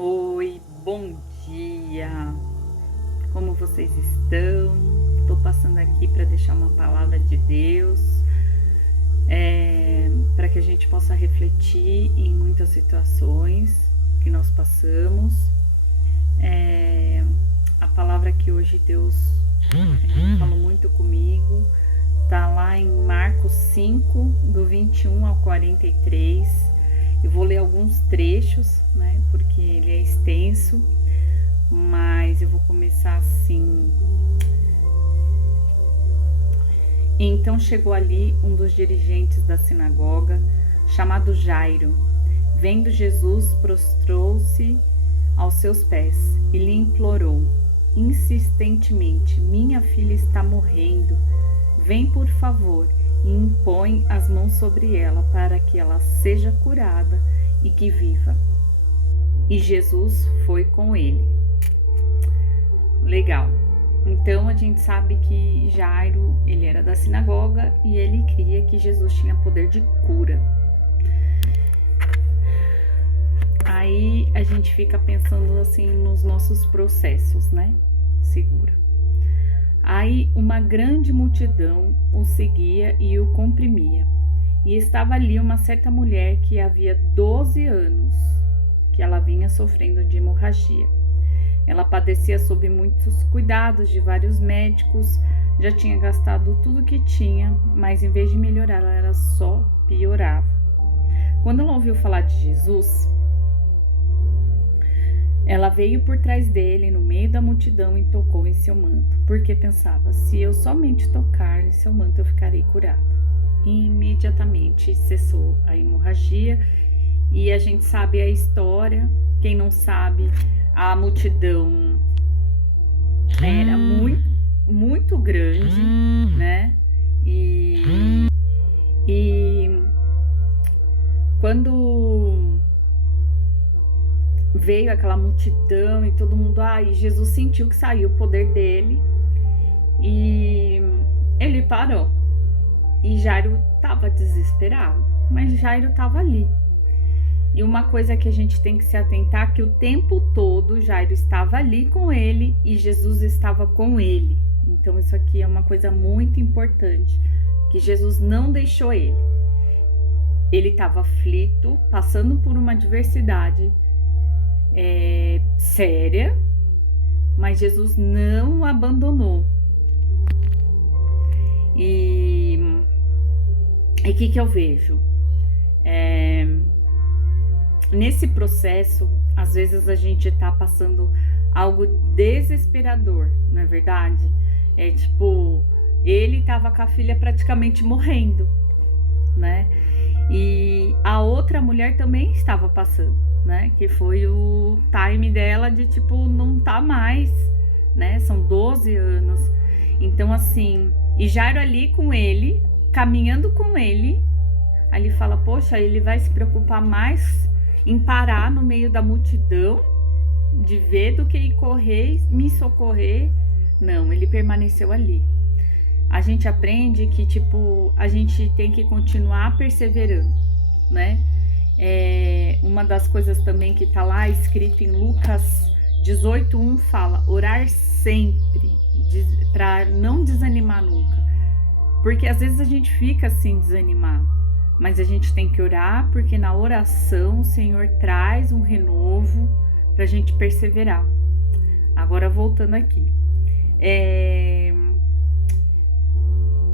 Oi, bom dia! Como vocês estão? Estou passando aqui para deixar uma palavra de Deus, para que a gente possa refletir em muitas situações que nós passamos. A palavra que hoje Deus falou muito comigo, está lá em Marcos 5, do 21 ao 43. Eu vou ler alguns trechos, né, porque ele é extenso, mas eu vou começar assim. Então chegou ali um dos dirigentes da sinagoga, chamado Jairo. Vendo Jesus, prostrou-se aos seus pés e lhe implorou insistentemente: minha filha está morrendo. Vem, por favor, e impõe as mãos sobre ela para que ela seja curada e que viva. E Jesus foi com ele. Legal. Então a gente sabe que Jairo, ele era da sinagoga e ele cria que Jesus tinha poder de cura. Aí a gente fica pensando assim nos nossos processos, né? Segura. Aí uma grande multidão o seguia e o comprimia. E estava ali uma certa mulher que havia 12 anos que ela vinha sofrendo de hemorragia. Ela padecia sob muitos cuidados de vários médicos, já tinha gastado tudo que tinha, mas em vez de melhorar, ela só piorava. Quando ela ouviu falar de Jesus, ela veio por trás dele, no meio da multidão, e tocou em seu manto, porque pensava: se eu somente tocar em seu manto, eu ficarei curada. E imediatamente cessou a hemorragia, e a gente sabe a história. Quem não sabe, a multidão era muito grande, né? E quando veio aquela multidão e todo mundo, e Jesus sentiu que saiu o poder dele e ele parou. E Jairo estava desesperado, mas Jairo estava ali. E uma coisa que a gente tem que se atentar, que o tempo todo Jairo estava ali com ele e Jesus estava com ele. Então isso aqui é uma coisa muito importante, que Jesus não deixou ele. Ele estava aflito, passando por uma adversidade séria, mas Jesus não o abandonou. E o que eu vejo? Nesse processo, às vezes a gente tá passando algo desesperador, não é verdade? Tipo, ele tava com a filha praticamente morrendo, né? E a outra mulher também estava passando, né? Que foi o time dela de tipo, não tá mais, né? São 12 anos. Então assim, e Jairo ali com ele, caminhando com ele, aí ele fala: poxa, ele vai se preocupar mais em parar no meio da multidão, de ver, do que ir correr, me socorrer. Não, ele permaneceu ali. A gente aprende que, tipo, a gente tem que continuar perseverando, né? Uma das coisas também que tá lá escrito em Lucas 18:1 fala: orar sempre, para não desanimar nunca. Porque às vezes a gente fica assim desanimado, mas a gente tem que orar, porque na oração o Senhor traz um renovo pra gente perseverar. Agora voltando aqui.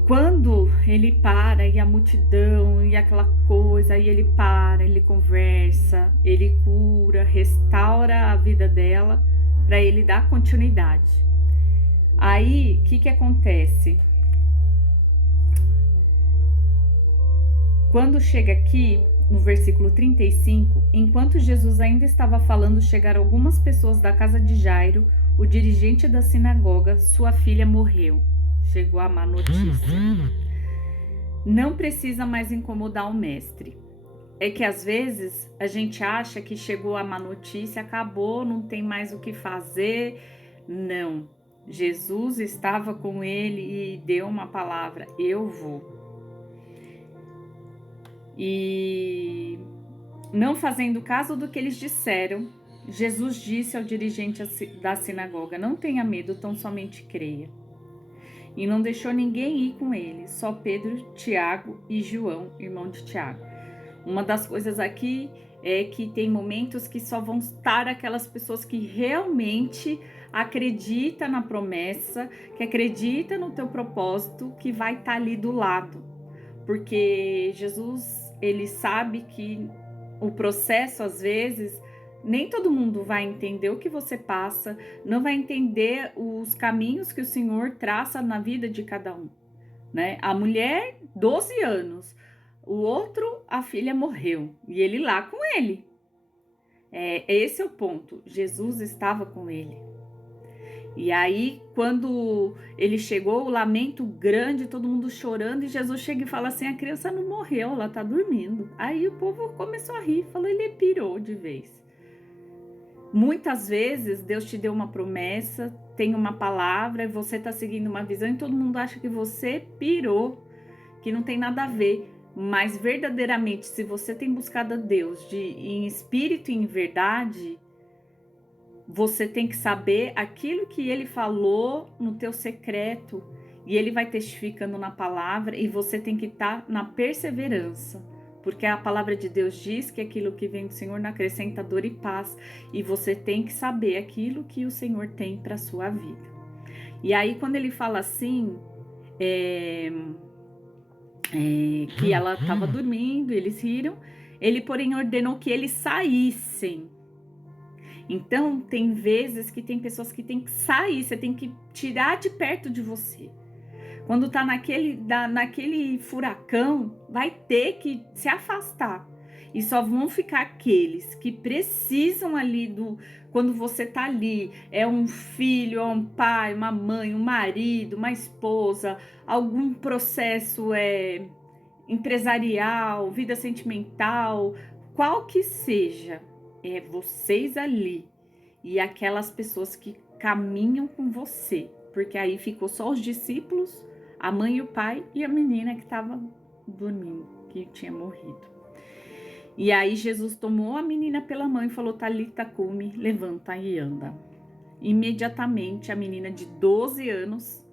Quando ele para e a multidão e aquela coisa, aí ele para, ele conversa, ele cura, restaura a vida dela para ele dar continuidade. Aí, o que acontece? Quando chega aqui, no versículo 35, enquanto Jesus ainda estava falando, chegaram algumas pessoas da casa de Jairo, o dirigente da sinagoga. Sua filha morreu. Chegou a má notícia. Não precisa mais incomodar o mestre. É que às vezes a gente acha que chegou a má notícia, acabou, não tem mais o que fazer. Não. Jesus estava com ele e deu uma palavra: eu vou. E não fazendo caso do que eles disseram, Jesus disse ao dirigente da sinagoga: não tenha medo, tão somente creia. E não deixou ninguém ir com ele, só Pedro, Tiago e João, irmão de Tiago. Uma das coisas aqui é que tem momentos que só vão estar aquelas pessoas que realmente acreditam na promessa, que acreditam no teu propósito, que vai estar ali do lado. Porque Jesus, ele sabe que o processo, às vezes, nem todo mundo vai entender o que você passa, não vai entender os caminhos que o Senhor traça na vida de cada um, né? A mulher, 12 anos, o outro, a filha morreu, e ele lá com ele. Esse é o ponto, Jesus estava com ele. E aí, quando ele chegou, o lamento grande, todo mundo chorando, e Jesus chega e fala assim: a criança não morreu, ela tá dormindo. Aí o povo começou a rir, falou: ele pirou de vez. Muitas vezes Deus te deu uma promessa, tem uma palavra, e você está seguindo uma visão e todo mundo acha que você pirou, que não tem nada a ver. Mas verdadeiramente, se você tem buscado a Deus em espírito e em verdade, você tem que saber aquilo que Ele falou no teu secreto, e Ele vai testificando na palavra, e você tem que estar na perseverança. Porque a palavra de Deus diz que aquilo que vem do Senhor não acrescenta dor e paz. E você tem que saber aquilo que o Senhor tem para a sua vida. E aí, quando ele fala assim, que ela estava dormindo, eles riram, ele, porém, ordenou que eles saíssem. Então, tem vezes que tem pessoas que tem que sair, você tem que tirar de perto de você. Quando tá naquele furacão, vai ter que se afastar. E só vão ficar aqueles que precisam ali quando você tá ali, é um filho, é um pai, uma mãe, um marido, uma esposa, algum processo empresarial, vida sentimental, qual que seja, é vocês ali e aquelas pessoas que caminham com você. Porque aí ficou só os discípulos, a mãe e o pai e a menina que estava dormindo, que tinha morrido. E aí Jesus tomou a menina pela mão e falou: Talita cumi, levanta e anda. Imediatamente a menina de 12 anos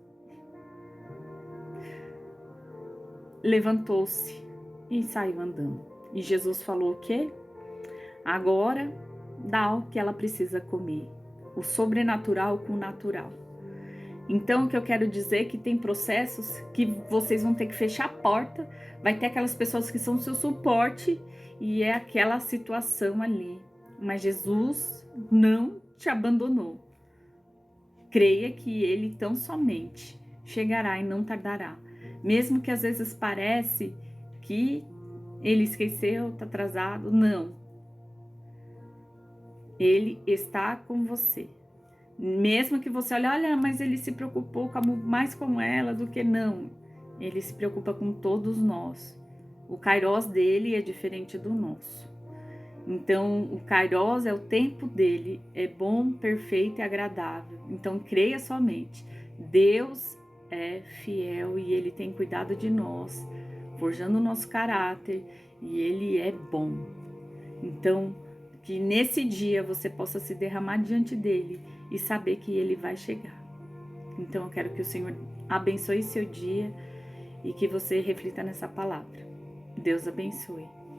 levantou-se e saiu andando. E Jesus falou o quê? Agora dá o que ela precisa comer. O sobrenatural com o natural. Então, o que eu quero dizer é que tem processos que vocês vão ter que fechar a porta, vai ter aquelas pessoas que são seu suporte e é aquela situação ali. Mas Jesus não te abandonou. Creia que Ele tão somente chegará e não tardará. Mesmo que às vezes parece que Ele esqueceu, está atrasado, não. Ele está com você. Mesmo que você olha, mas ele se preocupou mais com ela do que não. Ele se preocupa com todos nós. O Kairos dele é diferente do nosso. Então, o Kairos é o tempo dele, é bom, perfeito e agradável. Então, creia somente. Deus é fiel e Ele tem cuidado de nós, forjando o nosso caráter, e Ele é bom. Então, que nesse dia você possa se derramar diante dele e saber que ele vai chegar. Então eu quero que o Senhor abençoe seu dia e que você reflita nessa palavra. Deus abençoe.